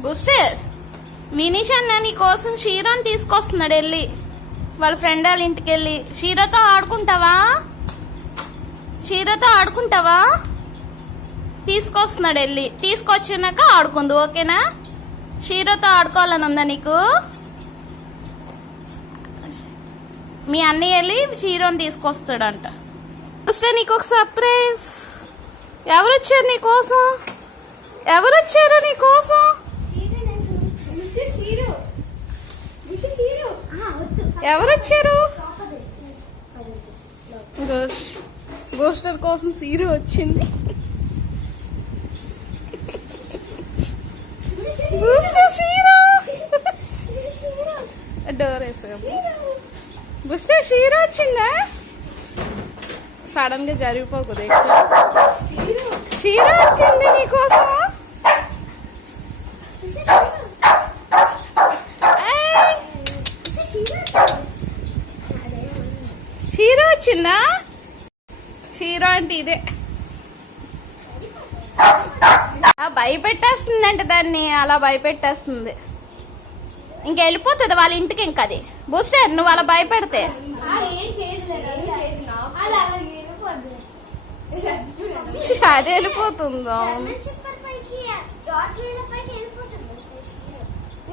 Booster Vineesh నీ కోసం షీరోని తీసుకొస్తున్నాడు వెళ్ళి వాళ్ళ ఫ్రెండ్ వాళ్ళ ఇంటికి వెళ్ళి. షీరోతో ఆడుకుంటావా తీసుకొస్తున్నాడు వెళ్ళి. తీసుకొచ్చినాక ఆడుకుందు, ఓకేనా? షీరోతో ఆడుకోవాలని ఉందా నీకు? మీ అన్నయ్య వెళ్ళి షీరోని తీసుకొస్తాడంట. చూస్తే నీకు ఒక సర్ప్రైజ్. ఎవరు వచ్చారు నీకోసం? బూస్టర్ కోసం సీరో వచ్చింది. డోర్ వేసా. బూస్టర్ షీరో వచ్చిందా? సడన్ గా జరిగిపోకూడదు. షీరో వచ్చింది నీకోసం. షీరో వచ్చిందా? షీరో అంటే ఇదే. భయపెట్టేస్తుందంట దాన్ని, అలా భయపెట్టేస్తుంది. ఇంకెళ్ళిపోతుంది వాళ్ళ ఇంటికి. ఇంకా అది బూస్టర్ నువ్వు అలా భయపెడితే అదే వెళ్ళిపోతుందో.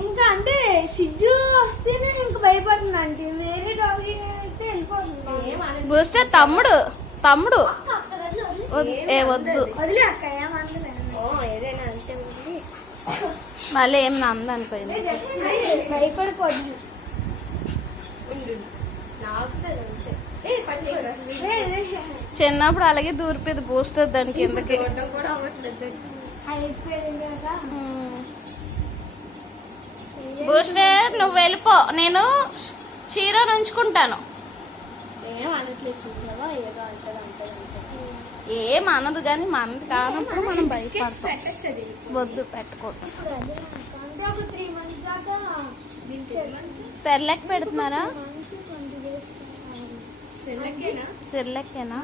ఇంకా అంటే సిజ్జు వస్తేనే ఇంకా భయపడుతుంది అంటే వేరే డాగ్ అయితే వెళ్ళిపోతుంది. బూస్టర్ తమ్ముడు వద్దు వదిలే అక్క ఏమంటే మళ్ళీ ఏం నంద అనుకోయింది. భయపడిపోద్ది. చిన్నప్పుడు అలాగే దూరిపోయింది బూస్టర్ దాని కిందకి. బూస్టర్ నువ్వు వెళ్ళిపో, నేను షీరోని ఉంచుకుంటాను. ఏమనదు కానీ మనది కానప్పుడు మనం భయపడతాం. వద్దు పెట్టకూడదు. సెర్లెక్ పెడుతున్నారా? సెర్లెక్కేనా?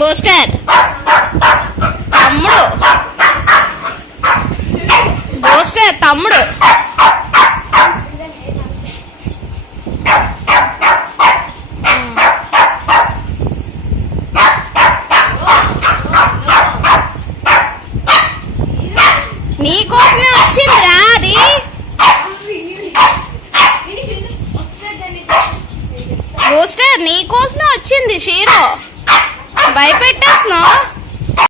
బూస్టర్ తమ్ముడు నీకోసమే